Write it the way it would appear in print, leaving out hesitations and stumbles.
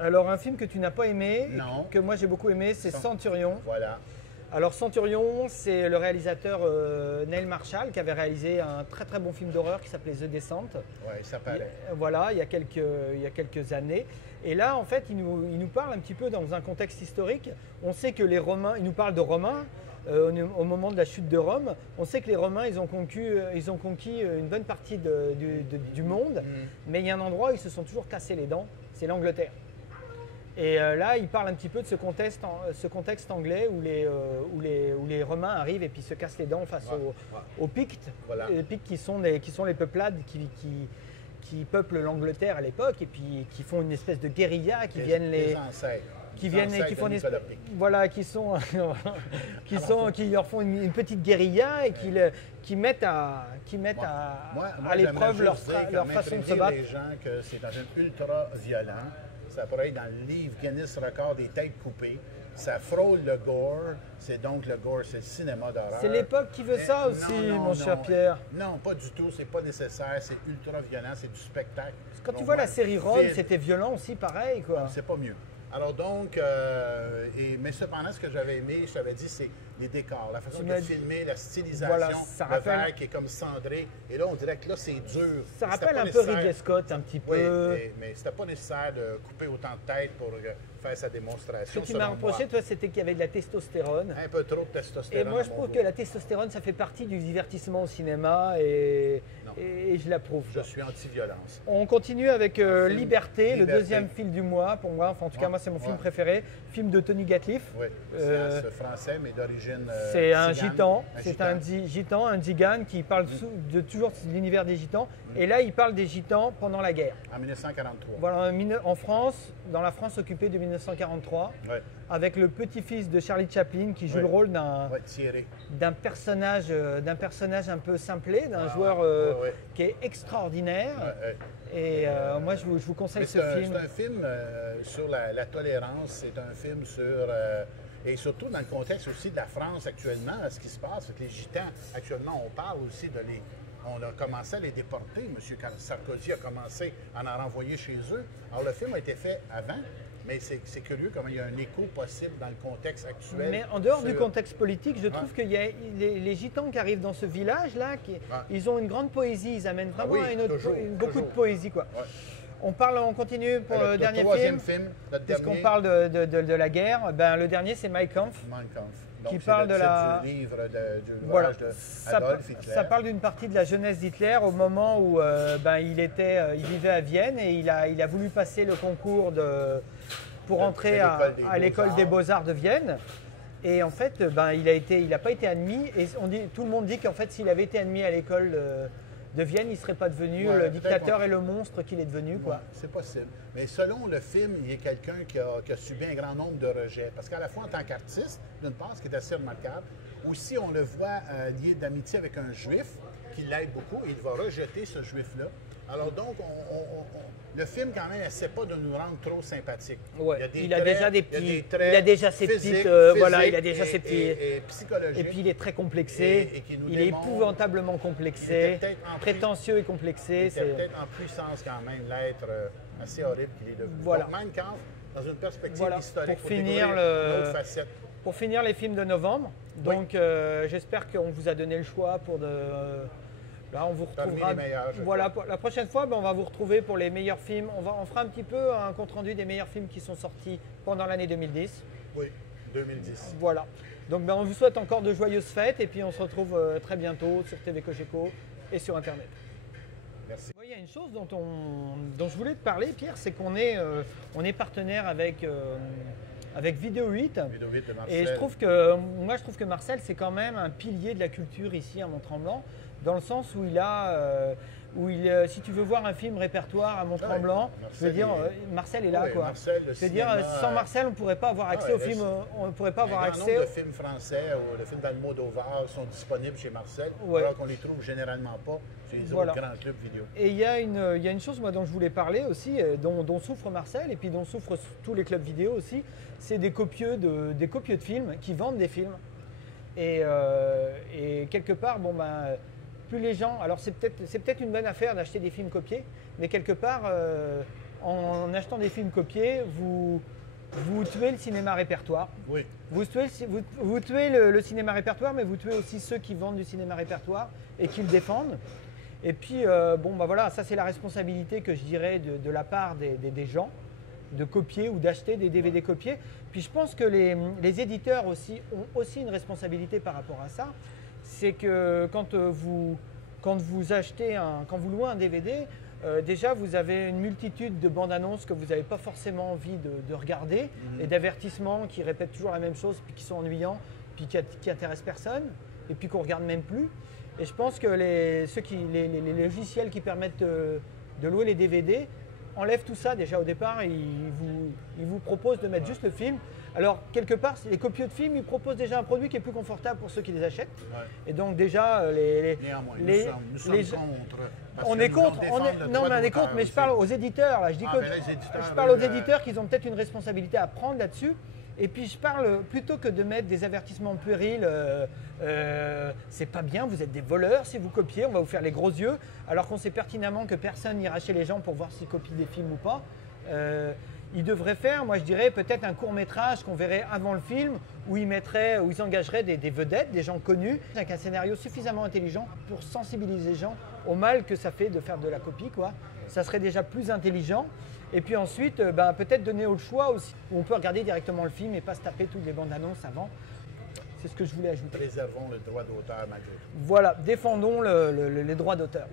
Alors, un film que tu n'as pas aimé, Non. que moi j'ai beaucoup aimé, c'est Centurion. Voilà. Alors, Centurion, c'est le réalisateur Neil Marshall qui avait réalisé un très très bon film d'horreur qui s'appelait The Descent. Oui, ça paraît. Voilà, il y a quelques années. Et là, en fait, il nous parle un petit peu dans un contexte historique. On sait que les Romains, il nous parle de Romains. Au moment de la chute de Rome, on sait que les Romains, ils ont conquis une bonne partie du monde, mais il y a un endroit où ils se sont toujours cassés les dents, c'est l'Angleterre. Et là, il parle un petit peu de ce contexte anglais où les Romains arrivent et puis se cassent les dents face aux Pictes. Voilà. Les Pictes qui sont les peuplades qui peuplent l'Angleterre à l'époque et puis qui font une espèce de guérilla, qui viennent les ancêtres. Qui viennent et qui font une espèce, voilà, qui leur font une petite guérilla et qui mettent à l'épreuve leur façon de se battre. Les gens que c'est un film ultra violent. Ça pourrait être dans le livre Guinness Record des têtes coupées. Ça frôle le gore. C'est donc le gore, c'est le cinéma d'horreur. C'est l'époque qui veut ça aussi, mon cher Pierre. Non, pas du tout. C'est pas nécessaire. C'est ultra violent. C'est du spectacle. Quand tu vois la série Rome, c'était violent aussi, pareil, quoi. C'est pas mieux. Alors donc, mais cependant, ce que j'avais aimé, je t'avais dit, c'est les décors, la façon de filmer, la stylisation, voilà, le verre qui est comme cendré. Et là, on dirait que là, c'est dur. Ça rappelle un peu Ridley Scott, un petit peu. Oui, mais c'était pas nécessaire de couper autant de têtes pour faire sa démonstration. Ce qui m'a reproché, toi, c'était qu'il y avait de la testostérone. Un peu trop de testostérone. Et moi, je trouve que la testostérone, ça fait partie du divertissement au cinéma et je l'approuve. Je suis anti-violence. On continue avec Liberté, le deuxième film du mois pour moi. Enfin, en tout cas, moi, c'est mon film préféré. Film de Tony Gatliff. Oui, c'est français, mais d'origine c'est un gitan. C'est un gitan, un tzigan qui parle toujours de l'univers des gitans. Et là, il parle des gitans pendant la guerre. En 1943. Voilà, en France, dans la France occupée de 1943, avec le petit-fils de Charlie Chaplin qui joue le rôle d'un personnage un peu simplé, d'un joueur qui est extraordinaire. Et moi, je vous conseille ce film. C'est un film sur la tolérance, c'est un film sur... et surtout dans le contexte aussi de la France actuellement, ce qui se passe, c'est que les Gitans, actuellement, on parle aussi de les... On a commencé à les déporter. M. Sarkozy a commencé à en renvoyer chez eux. Alors, le film a été fait avant, mais c'est curieux comment il y a un écho possible dans le contexte actuel. Mais en dehors du contexte politique, je trouve qu'il y a les Gitans qui arrivent dans ce village-là, ils ont une grande poésie, ils amènent vraiment beaucoup de poésie, quoi. On continue pour le dernier film. Puisqu'on parle de la guerre, ben, le dernier c'est Mein Kampf. Donc, qui parle de du livre du voyage d'Adolf Hitler. Ça parle d'une partie de la jeunesse d'Hitler au moment où il vivait à Vienne et il a voulu passer le concours pour entrer à l'école des Beaux-Arts de Vienne. Et en fait, il n'a pas été admis. Et tout le monde dit qu'en fait, s'il avait été admis à l'école de Vienne, il ne serait pas devenu le dictateur et le monstre qu'il est devenu. Ouais, c'est possible. Mais selon le film, il est quelqu'un qui a subi un grand nombre de rejets. Parce qu'à la fois, en tant qu'artiste, d'une part, ce qui est assez remarquable, aussi, on le voit lié d'amitié avec un juif qui l'aide beaucoup et il va rejeter ce juif-là. Alors donc, le film, quand même, n'essaie pas de nous rendre trop sympathiques. Ouais. Il a déjà ses petites... il a déjà ses petits... Et psychologiques. Et puis, il est très complexé. Il est épouvantablement complexé, prétentieux et complexé. C'est peut-être en puissance, quand même, l'être assez horrible qu'il est devenu. Voilà. Donc, Mein Kampf, dans une perspective historique, pour finir les films de novembre. Donc, j'espère qu'on vous a donné le choix pour Là, on vous retrouvera. Voilà, la prochaine fois, on va vous retrouver pour les meilleurs films. On fera un petit peu un compte-rendu des meilleurs films qui sont sortis pendant l'année 2010. Oui, 2010. Voilà. Donc, on vous souhaite encore de joyeuses fêtes et puis on se retrouve très bientôt sur TV Cogeco et sur Internet. Merci. Il y a une chose dont je voulais te parler, Pierre, c'est qu'on est partenaire avec Vidéo 8. Vidéo 8 de Marcel. Et je trouve que Marcel, c'est quand même un pilier de la culture ici à Mont-Tremblant, dans le sens où si tu veux voir un film répertoire à Mont-Tremblant, je veux dire, Marcel est là, quoi. Je veux dire, sans Marcel, on ne pourrait pas avoir accès au film. On ne pourrait pas avoir accès. Un nombre de films français ou de films d'Almodovar sont disponibles chez Marcel, alors qu'on les trouve généralement pas chez les autres grands clubs vidéo. Et il y a une chose, moi, dont je voulais parler aussi, dont souffre Marcel et puis dont souffrent tous les clubs vidéo aussi, c'est des copieux de films qui vendent des films. Et quelque part, plus les gens... Alors c'est peut-être une bonne affaire d'acheter des films copiés, mais quelque part, en achetant des films copiés, vous tuez le cinéma répertoire. Oui. Vous tuez le cinéma répertoire, mais vous tuez aussi ceux qui vendent du cinéma répertoire et qui le défendent. Et puis, bon, bah voilà, ça c'est la responsabilité que je dirais de la part des gens, de copier ou d'acheter des DVD copiés. Puis je pense que les éditeurs aussi ont aussi une responsabilité par rapport à ça. C'est que quand vous louez un DVD, déjà vous avez une multitude de bandes annonces que vous n'avez pas forcément envie de regarder et d'avertissements qui répètent toujours la même chose, puis qui sont ennuyants, puis qui intéressent personne, et puis qu'on ne regarde même plus. Et je pense que les logiciels qui permettent de louer les DVD enlèvent tout ça déjà au départ. Ils vous proposent de mettre juste le film. Alors, quelque part, les copieux de films, ils proposent déjà un produit qui est plus confortable pour ceux qui les achètent. Ouais. Et donc, déjà, néanmoins, nous sommes contre. On est contre. Non, mais on est contre, mais je parle aux éditeurs. Là. Je parle aux éditeurs qui ont peut-être une responsabilité à prendre là-dessus. Et puis je parle, plutôt que de mettre des avertissements puérils, c'est pas bien, vous êtes des voleurs si vous copiez, on va vous faire les gros yeux, alors qu'on sait pertinemment que personne n'ira chez les gens pour voir s'ils copient des films ou pas. Ils devraient faire, moi je dirais, peut-être un court-métrage qu'on verrait avant le film, où ils engageraient des vedettes, des gens connus, avec un scénario suffisamment intelligent pour sensibiliser les gens au mal que ça fait de faire de la copie, quoi. Ça serait déjà plus intelligent. Et puis ensuite, peut-être donner au choix aussi, où on peut regarder directement le film et pas se taper toutes les bandes annonces avant. C'est ce que je voulais ajouter. Préservons le droit d'auteur malgré tout. Voilà, défendons les droits d'auteur.